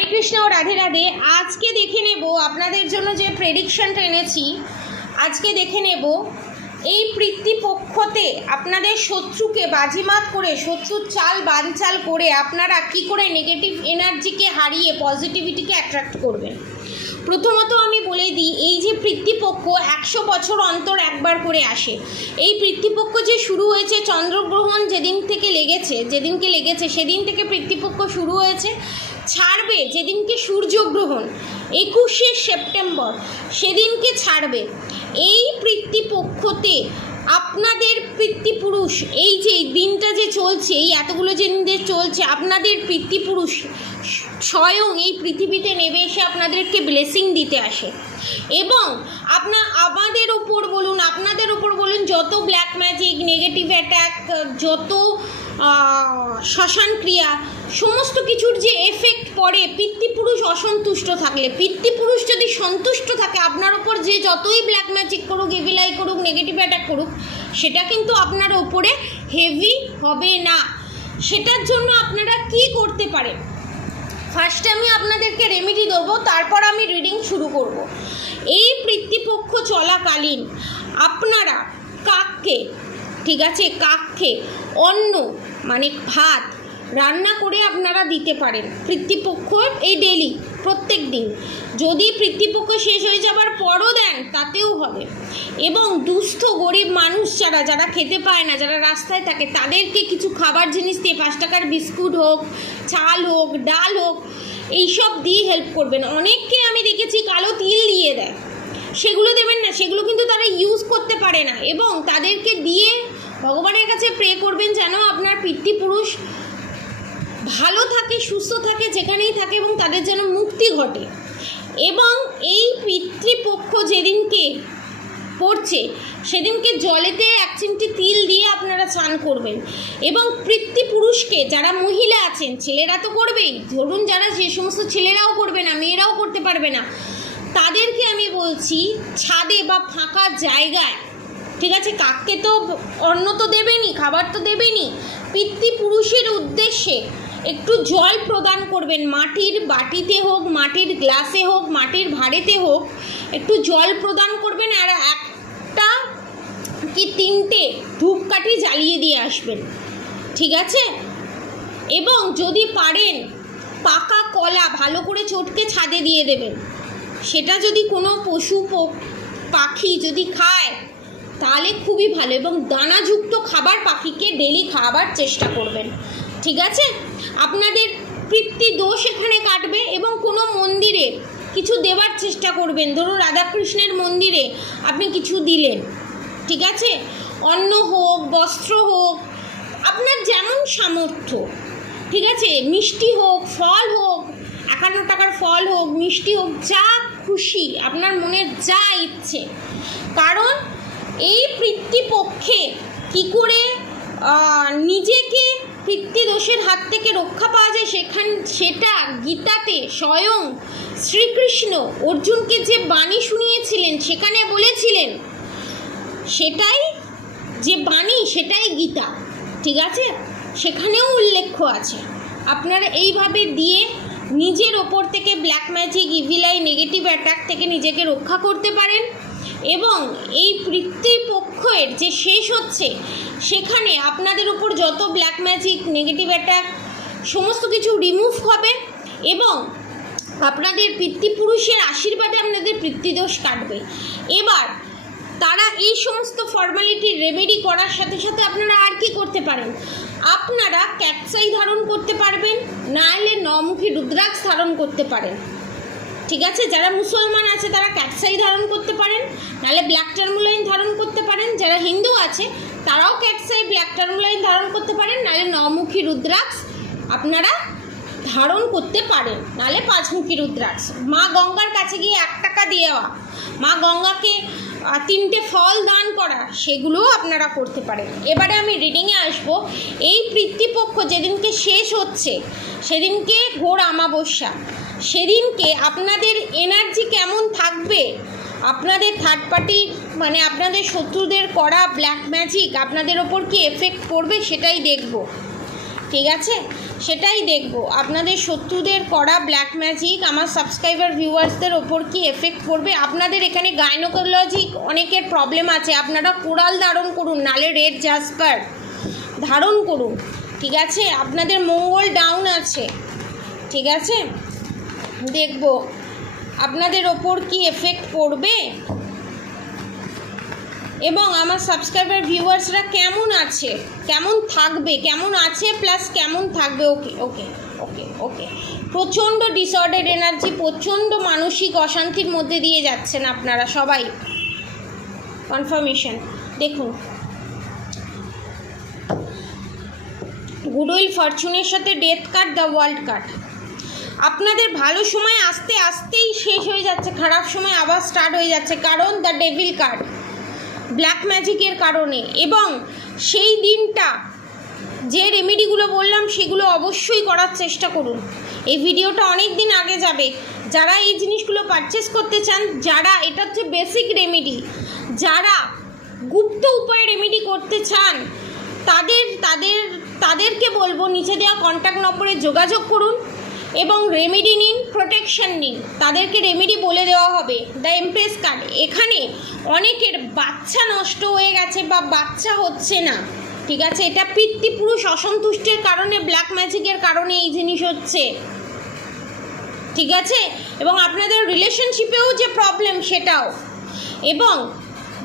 হরে কৃষ্ণ, রাধে রাধে। আজকে দেখে নেব আপনাদের জন্য যে প্রেডিকশনটা এনেছি। আজকে দেখে নেব এই পিতৃপক্ষতে আপনাদের শত্রুকে বাজিমাত করে, শত্রুর চাল বানচাল করে আপনারা কি করে নেগেটিভ এনার্জিকে হারিয়ে পজিটিভিটিকে অ্যাট্রাক্ট করবেন। প্রথমত আমি বলে দিই, এই যে পিতৃপক্ষ 100 বছর অন্তর একবার করে আসে। এই পিতৃপক্ষ যে শুরু হয়েছে চন্দ্রগ্রহণ যেদিনকে লেগেছে সেদিন থেকে পিতৃপক্ষ শুরু হয়েছে, ছাড়বে যেদিনকে সূর্যগ্রহণ 21শে সেপ্টেম্বর সেদিনকে ছাড়বে। এই পিতৃপক্ষতে আপনাদের পিতৃপুরুষ, এই যে দিনটা যে চলছে, এই এতগুলো যে দিন চলছে, আপনাদের পিতৃপুরুষ স্বয়ং এই পৃথিবীতে নেমে এসে আপনাদেরকে ব্লেসিং দিতে আসে। এবং আপনাদের ওপর বলুন যত ব্ল্যাক ম্যাজিক, নেগেটিভ অ্যাটাক, যত শ্মশান ক্রিয়া, সমস্ত কিছুর যে এফেক্ট পড়ে পিতৃপুরুষ অসন্তুষ্ট থাকলে, পিতৃপুরুষ যদি সন্তুষ্ট থাকে আপনার ওপর, যে যতই ব্ল্যাক ম্যাজিক করুক, এভিলাই করুক, নেগেটিভ অ্যাটাক করুক, সেটা কিন্তু আপনার ওপরে হেভি হবে না। সেটার জন্য আপনারা কি করতে পারেন, ফার্স্টে আমি আপনাদেরকে রেমেডি দেবো, তারপর আমি রিডিং শুরু করব। এই পিতৃপক্ষ চলাকালীন আপনারা কাককে, ঠিক আছে, কাককে অন্ন মানে ভাত রান্না করে আপনারা দিতে পারেন পিতৃপক্ষ, এই ডেলি প্রত্যেক দিন। যদি পিতৃপক্ষ শেষ হয়ে যাবার পরও দেন তাতেও হবে। এবং দুস্থ গরিব মানুষ যারা খেতে পায় না, যারা রাস্তায় থাকে, তাদেরকে কিছু খাবার জিনিস দিয়ে, 5 টাকার বিস্কুট হোক, চাল হোক, ডাল হোক, এইসব দিয়ে হেল্প করবেন। অনেককে আমি দেখেছি কালো তিল দিয়ে দেয়, সেগুলো দেবেন না, সেগুলো কিন্তু তারা ইউজ করতে পারে না। এবং তাদেরকে দিয়ে ভগবানের কাছে প্রে করবেন যেন আপনার পিতৃপুরুষ ভালো থাকে, সুস্থ থাকে, যেখানেই থাকে, এবং তাদের যেন মুক্তি ঘটে। এবং এই পিতৃপক্ষ যেদিনকে পড়ছে সেদিনকে জলেতে 1 চিমটি তিল দিয়ে আপনারা স্নান করবেন। এবং পিতৃপুরুষকে, যারা মহিলা আছেন, ছেলেরা তো করবেই, ধরুন যারা যে সমস্ত ছেলেরাও করবে না, মেয়েরাও করতে পারবে না, তাদেরকে আমি বলছি ছাদে বা ফাঁকা জায়গায়, ঠিক আছে, কাককে তো অন্ন তো দেবেনই, খাবার তো দেবেনই, পিতৃপুরুষের উদ্দেশ্যে একটু জল প্রদান করবেন। মাটির বাটিতে হোক, মাটির গ্লাসে হোক, মাটির ভাঁড়েতে হোক, একটু জল প্রদান করবেন। আর 1টা কি 3টে ধূপকাঠি জ্বালিয়ে দিয়ে আসবেন, ঠিক আছে। এবং যদি পারেন পাকা কলা ভালো করে চটকে ছাদে দিয়ে দেবেন। সেটা যদি কোনো পশু পাখি যদি খায় তাহলে খুবই ভালো। এবং দানাযুক্ত খাবার পাখিকে ডেলি খাওয়াবার চেষ্টা করবেন, ঠিক আছে। আপনাদের পিতৃদোষ এখানে কাটবে। এবং কোনো মন্দিরে কিছু দেওয়ার চেষ্টা করবেন, ধরুন রাধাকৃষ্ণের মন্দিরে আপনি কিছু দিলেন, ঠিক আছে, অন্ন হোক, বস্ত্র হোক, আপনার যেমন সামর্থ্য, ঠিক আছে, মিষ্টি হোক, ফল হোক, 51 টাকার ফল হোক, মিষ্টি হোক, যা খুশি আপনার মনের যা ইচ্ছে। কারণ এই পিতৃপক্ষে কী করে নিজেকে পিতৃদোষের হাত থেকে রক্ষা পাওয়া যায়, সেটা গীতাতে স্বয়ং শ্রীকৃষ্ণ অর্জুনকে যে বাণী শুনিয়েছিলেন সেখানে বলেছিলেন, সেটাই যে বাণী সেটাই গীতা, ঠিক আছে, সেখানেও উল্লেখ আছে। আপনারা এইভাবে দিয়ে নিজের ওপর থেকে black magic, evil eye, negative attack থেকে নিজেকে রক্ষা করতে পারেন। এবং এই পিতৃপক্ষের যে শেষ হচ্ছে সেখানে আপনাদের উপর যত ব্ল্যাক ম্যাজিক, নেগেটিভ অ্যাটাক, সমস্ত কিছু রিমুভ হবে। এবং আপনাদের পিতৃপুরুষের আশীর্বাদে আপনাদের পিতৃদোষ কাটবে। এবার তারা এই সমস্ত ফর্মালিটি রেমেডি করার সাথে সাথে আপনারা আর কি করতে পারেন, আপনারা ক্যাটসাই ধারণ করতে পারবেন, না হলে 9মুখী রুদ্রাক্ষ ধারণ করতে পারেন, ঠিক আছে। যারা মুসলমান আছে তারা ক্যাটসাই ধারণ করতে পারেন, নাহলে ব্ল্যাক টার্মোলাইন ধারণ করতে পারেন। যারা হিন্দু আছে তারাও ক্যাটসাই, ব্ল্যাক টার্মোলাইন ধারণ করতে পারেন, নাহলে 9মুখী রুদ্রাক্ষ আপনারা ধারণ করতে পারেন, নাহলে 5মুখী রুদ্রাক্ষ। মা গঙ্গার কাছে গিয়ে 1 টাকা দেওয়া, মা গঙ্গাকে 3টে ফল দান করা, সেগুলোও আপনারা করতে পারেন। এবারে আমি রিডিংয়ে আসবো। এই পিতৃপক্ষ যেদিনকে শেষ হচ্ছে সেদিনকে ঘোর অমাবস্যা, সেদিনকে আপনাদের এনার্জি কেমন থাকবে, আপনাদের থার্ড পার্টি মানে আপনাদের শত্রুদের করা ব্ল্যাক ম্যাজিক আপনাদের ওপর কি এফেক্ট করবে সেটাই দেখব। ঠিক আছে, সেটাই দেখব আপনাদের শত্রুদের করা ব্ল্যাক ম্যাজিক আমার সাবস্ক্রাইবার ভিউয়ার্সদের ওপর কি এফেক্ট করবে। আপনাদের এখানে গাইনোকোলজিক অনেকের প্রবলেম আছে, আপনারা কোরাল ধারণ করুন, নালে রেড জাসপার ধারণ করুন, ঠিক আছে। আপনাদের মঙ্গল ডাউন আছে, ঠিক আছে, দেখব আপনাদের ওপর কি এফেক্ট পড়বে এবং আমার সাবস্ক্রাইবার ভিউয়ার্সরা কেমন আছে, কেমন থাকবে, কেমন আছে প্লাস কেমন থাকবে। ওকে ওকে ওকে ওকে প্রচণ্ড ডিসঅর্ডার এনার্জি, প্রচণ্ড মানসিক অশান্তির মধ্যে দিয়ে যাচ্ছেন আপনারা সবাই। কনফার্মেশন দেখুন, গুড উইল ফরচুনের সাথে death card, the world card. আপনাদের ভালো সময় আস্তে আস্তেই শেষ হয়ে যাচ্ছে, খারাপ সময় আবার স্টার্ট হয়ে যাচ্ছে, কারণ দ্য ডেভিল কার্ড ব্ল্যাক ম্যাজিকের কারণে। এবং সেই দিনটা যে রেমেডিগুলো বললাম সেগুলো অবশ্যই করার চেষ্টা করুন। এই ভিডিওটা অনেক দিন আগে যাবে, যারা এই জিনিসগুলো পারচেস করতে চান, যারা এটা হচ্ছে বেসিক রেমেডি, যারা গুপ্ত উপায়ে রেমেডি করতে চান তাদেরকে বলবো নিচে দেওয়া কন্ট্যাক্ট নম্বরে যোগাযোগ করুন এবং রেমেডি নিন, প্রোটেকশন নিন, তাদেরকে রেমেডি বলে দেওয়া হবে। দ্য এমপ্রেস কার্ড, এখানে অনেকের বাচ্চা নষ্ট হয়ে গেছে বা বাচ্চা হচ্ছে না, ঠিক আছে, এটা পিতৃপুরুষ অসন্তুষ্টের কারণে, ব্ল্যাক ম্যাজিকের কারণে এই জিনিস হচ্ছে, ঠিক আছে। এবং আপনাদের রিলেশনশিপেও যে প্রবলেম সেটাও। এবং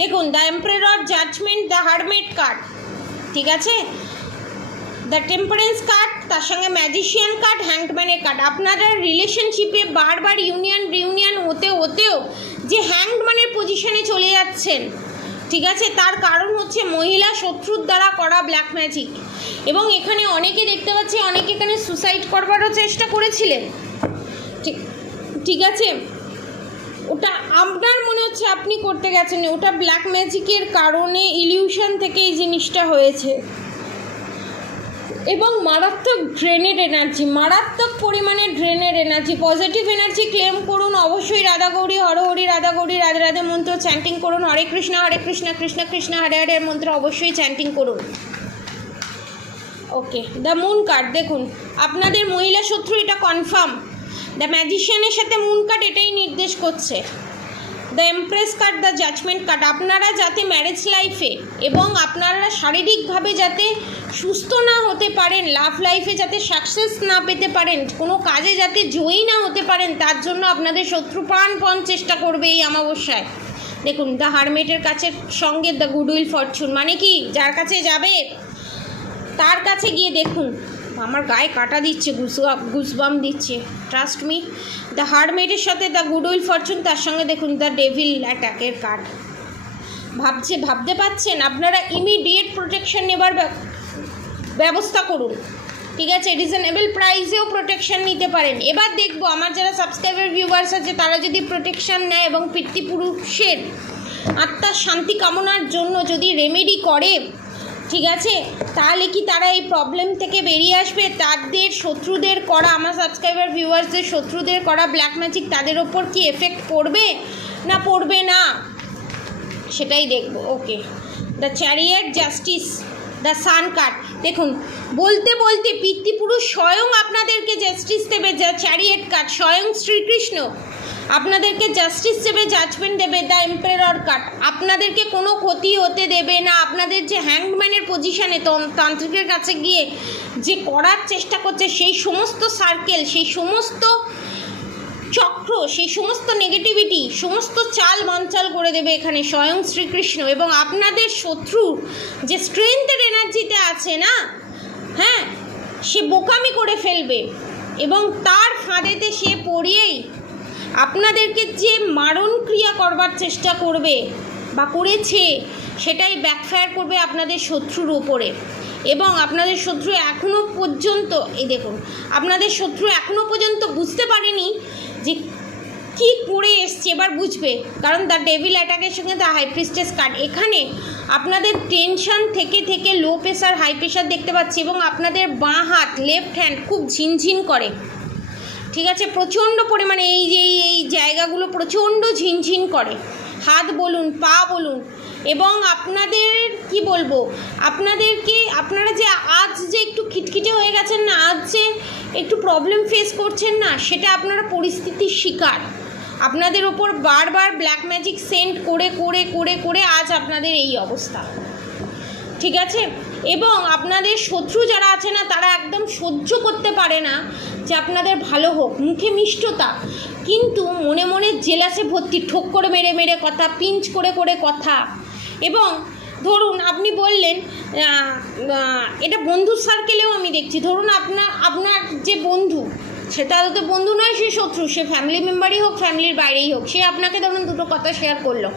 দেখুন the emperor, judgement, the hermit card, ঠিক আছে, দ্য টেম্পারেন্স কার্ড, তার সঙ্গে ম্যাজিশিয়ান কার্ড, হ্যাংডম্যানের কার্ড। আপনারা রিলেশনশিপে বারবার রিউনিয়ন হতেও যে হ্যাংডম্যানের পজিশনে চলে যাচ্ছেন, ঠিক আছে, তার কারণ হচ্ছে মহিলা শত্রুর দ্বারা করা ব্ল্যাক ম্যাজিক। এবং এখানে অনেকে দেখতে পাচ্ছি, অনেকে এখানে সুসাইড করবারও চেষ্টা করেছিলেন, ঠিক আছে, ওটা আপনার মনে হচ্ছে আপনি করতে গেছেন, ওটা ব্ল্যাক ম্যাজিকের কারণে ইলিউশন থেকে এই জিনিসটা হয়েছে। এবং মারাত্মক ড্রেনের এনার্জি, মারাত্মক পরিমাণে ড্রেনের এনার্জি। পজিটিভ এনার্জি ক্লেম করুন, অবশ্যই রাধা গৌরী, হর হরি, রাধা গৌরী, রাধে রাধে মন্ত্র চ্যান্টিং করুন, হরে কৃষ্ণ কৃষ্ণ কৃষ্ণ হরে হরে মন্ত্র অবশ্যই চ্যান্টিং করুন। ওকে, দ্য মুন কার্ড, দেখুন আপনাদের মহিলা শত্রু, এটা কনফার্ম। দ্য ম্যাজিশিয়ানের সাথে মুন কার্ড এটাই নির্দেশ করছে। The empress card, the judgement card, আপনারা যাতে ম্যারেজ লাইফে এবং আপনারা শারীরিকভাবে যাতে সুস্থ না হতে পারেন, লাভ লাইফে যাতে সাকসেস না পেতে পারেন, কোনো কাজে যাতে জয়ী না হতে পারেন, তার জন্য আপনাদের শত্রু প্রাণপণ চেষ্টা করবে এই অমাবস্যায়। দেখুন দ্য হারমেটের কাছে সঙ্গে দ্য গুড উইল ফরচুন, মানে কি যার কাছে যাবে তার কাছে গিয়ে দেখুন, আমার গায়ে কাটা দিচ্ছে, গুজবাম দিচ্ছে, ট্রাস্ট মি। দ্য হারমেটের সাথে দ্য গুড উইল ফরচুন, তার সঙ্গে দেখুন দ্য ডেভিল অ্যাটাকের কার্ড। ভাবতে পাচ্ছেন, আপনারা ইমিডিয়েট প্রোটেকশন নেবার ব্যবস্থা করুন, ঠিক আছে, রিজনেবল প্রাইসেও প্রোটেকশন নিতে পারেন। এবার দেখবো আমার যারা সাবস্ক্রাইবার ভিউয়ার্স আছে তারা যদি প্রোটেকশন নেয় এবং পিতৃপুরুষের আত্মার শান্তি কামনার জন্য যদি রেমেডি করে, ঠিক আছে, তাহলে কি তারা এই প্রবলেম থেকে বেরিয়ে আসবে। তাদের শত্রুদের করা, আমার সাবস্ক্রাইবার ভিউয়ার্সদের শত্রুদের করা ব্ল্যাক ম্যাজিক তাদের ওপর কি এফেক্ট পড়বে না পড়বে না, সেটাই দেখব। Okay, the chariot, justice, the sun card, দেখুন বলতে পিতৃপুরুষ স্বয়ং আপনাদেরকে জাস্টিস দেবে। যা চ্যারিয়েট কার্ড, স্বয়ং শ্রীকৃষ্ণ আপনাদেরকে জাস্টিস দেবে, জাজমেন্ট দেবে। দ্য এম্পারার কার্ড, আপনাদেরকে কোনো ক্ষতি হতে দেবে না। আপনাদের যে হ্যাংডম্যানের পজিশানে তান্ত্রিকের কাছে গিয়ে যে করার চেষ্টা করছে, সেই সমস্ত সার্কেল, সেই সমস্ত চক্র, সেই সমস্ত নেগেটিভিটি, সমস্ত চাল বানচাল করে দেবে এখানে স্বয়ং শ্রীকৃষ্ণ। এবং আপনাদের শত্রু যে স্ট্রেংথের এনার্জিতে আছে না, হ্যাঁ, সে বোকামি করে ফেলবে এবং তার ফাঁদেতে সে পড়িয়েই আপনাদেরকে যে মারণ ক্রিয়া করবার চেষ্টা করবে বা করেছে, সেটাই ব্যাকফায়ার করবে আপনাদের শত্রুর ওপরে। এবং আপনাদের শত্রু এখনও পর্যন্ত, এই দেখুন, আপনাদের শত্রু এখনও পর্যন্ত বুঝতে পারেনি যে কী করে এসছে, এবার বুঝবে। কারণ দ্য ডেভিল অ্যাটাকের সঙ্গে দ্য হাই প্রিস্টেস কার্ড, এখানে আপনাদের টেনশন থেকে লো প্রেশার, হাই প্রেশার দেখতে পাচ্ছি। এবং আপনাদের বাঁ হাত, লেফট হ্যান্ড খুব ঝিনঝিন করে, ঠিক আছে, প্রচণ্ড পরিমাণে এই জায়গাগুলো প্রচণ্ড ঝিনঝিন করে, হাত বলুন, পা বলুন, এবং আপনাদের কি বলবো, আপনাদেরকে আপনারা যে আজ যে একটু খিটখিটে হয়ে গেছেন না, আজ যে একটু প্রবলেম ফেস করছেন না, সেটা আপনারা পরিস্থিতির শিকার। আপনাদের ওপর বারবার ব্ল্যাক ম্যাজিক সেন্ড করে করে করে করে আজ আপনাদের এই অবস্থা, ঠিক আছে? এবং আপনাদের শত্রু যারা আছে না, তারা একদম সহ্য করতে পারে না যে আপনাদের ভালো হোক, মুখে মিষ্টতা কিন্তু মনে মনে জেলাসে ভর্তি, ঠোক করে মেরে মেরে কথা, পিঞ্চ করে করে কথা। এবং ধরুন আপনি বললেন, এটা বন্ধুর সার্কেলেও আমি দেখছি, ধরুন আপনার যে বন্ধু, সেটা তো বন্ধু নয়, সে শত্রু, সে ফ্যামিলি মেম্বারই হোক, ফ্যামিলির বাইরেই হোক, সে আপনাকে ধরুন দুটো কথা শেয়ার করলো,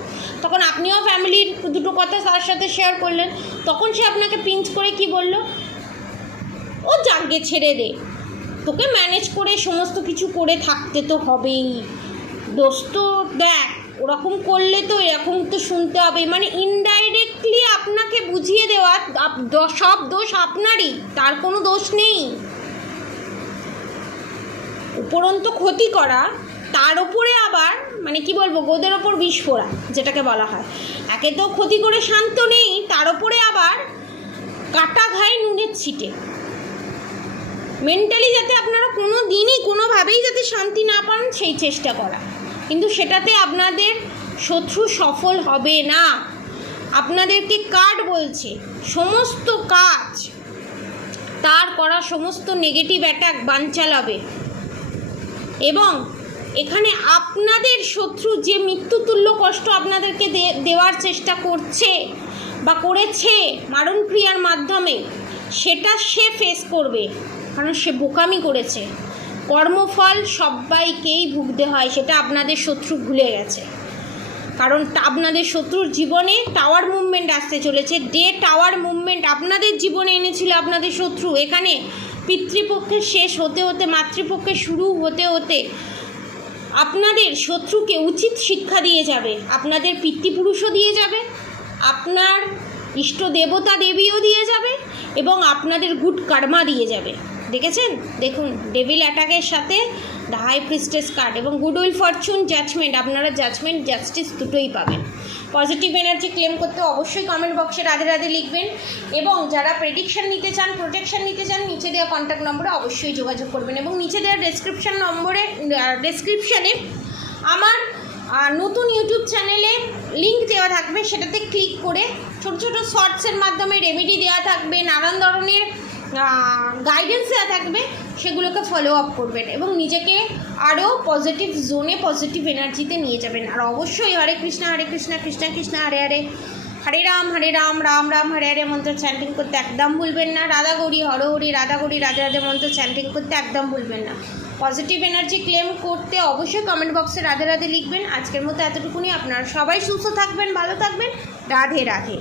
তখন আপনিও ফ্যামিলির দুটো কথা তার সাথে শেয়ার করলেন, তখন সে আপনাকে পিঞ্চ করে কি বলল, ও যাকে ছেড়ে দে, তোকে ম্যানেজ করে সমস্ত কিছু করে থাকতে তো হবেই, দোষ তো দেখ, ওরকম করলে তো এরকম তো শুনতে হবে, মানে ইনডাইরেক্টলি আপনাকে বুঝিয়ে দেওয়া সব দোষ আপনারই, তার কোনো দোষ নেই, উপরন্তু ক্ষতি করা, তার উপরে আবার মানে কি বলবো, গোদের ওপর বিষ ফোড়া যেটাকে বলা হয়। একে তো ক্ষতি করে শান্ত নেই, তার উপরে আবার কাটা ঘায়ে নুনের ছিটে। মেন্টালি যাতে আপনারা কোনো দিনই কোনোভাবেই যাতে শান্তি না পান সেই চেষ্টা করা, কিন্তু সেটাতে আপনাদের শত্রু সফল হবে না। আপনাদেরকে কার্ড বলছে সমস্ত কাজ, তার করা সমস্ত নেগেটিভ অ্যাটাক বানচালাবে। এবং এখানে আপনাদের শত্রু যে মৃত্যুতুল্য কষ্ট আপনাদেরকে দেওয়ার চেষ্টা করছে বা করেছে মারণ ক্রিয়ার মাধ্যমে, সেটা সে ফেস করবে, কারণ সে বোকামি করেছে। কর্মফল সবাইকেই ভুগতে হয়, সেটা আপনাদের শত্রু ভুলে গেছে, কারণ আপনাদের শত্রুর জীবনে টাওয়ার মুভমেন্ট আসতে চলেছে। টাওয়ার মুভমেন্ট আপনাদের জীবনে এনেছিল আপনাদের শত্রু। এখানে পিতৃপক্ষের শেষ হতে হতে মাতৃপক্ষে শুরু হতে হতে আপনাদের শত্রুকে উচিত শিক্ষা দিয়ে যাবে, আপনাদের পিতৃপুরুষও দিয়ে যাবে, আপনার ইষ্ট দেবতা দেবীও দিয়ে যাবে, এবং আপনাদের গুড কর্মা দিয়ে যাবে। দেখেছেন, দেখুন ডেভিল অ্যাটাকের সাথে দ্য হাই প্রিস্টেস কার্ড এবং গুড উইল ফরচুন জাজমেন্ট, আপনারা জাজমেন্ট জাস্টিস দুটোই পাবেন। পজিটিভ এনার্জি ক্লেম করতে অবশ্যই কমেন্ট বক্সে রাধে রাধে লিখবেন, এবং যারা প্রেডিকশন নিতে চান, প্রোটেকশন নিতে চান, নিচে দেওয়া কন্ট্যাক্ট নম্বরে অবশ্যই যোগাযোগ করবেন, এবং নিচে দেওয়া ডেসক্রিপশানে আমার নতুন ইউটিউব চ্যানেলে লিঙ্ক দেওয়া থাকবে, সেটাতে ক্লিক করে ছোটো ছোটো শর্টসের মাধ্যমে রেমেডি দেওয়া থাকবে, নানান ধরনের গাইডেন্স দেওয়া থাকবে, সেগুলোকে ফলো আপ করবেন এবং নিজেকে আরও পজিটিভ জোনে, পজিটিভ এনার্জিতে নিয়ে যাবেন। আর অবশ্যই হরে কৃষ্ণ কৃষ্ণ কৃষ্ণ হরে হরে, হরে রাম রাম রাম হরে হরে মন্ত্র চ্যান্টিং করতে একদম ভুলবেন না। রাধা গৌরী হর হরি, রাধা গৌরী রাধে রাধে মন্ত্র চ্যান্টিং করতে একদম ভুলবেন না। পজিটিভ এনার্জি ক্লেম করতে অবশ্যই কমেন্ট বক্সে রাধে রাধে লিখবেন। আজকের মতো এতটুকুনি। আপনারা সবাই সুস্থ থাকবেন, ভালো থাকবেন, রাধে রাধে।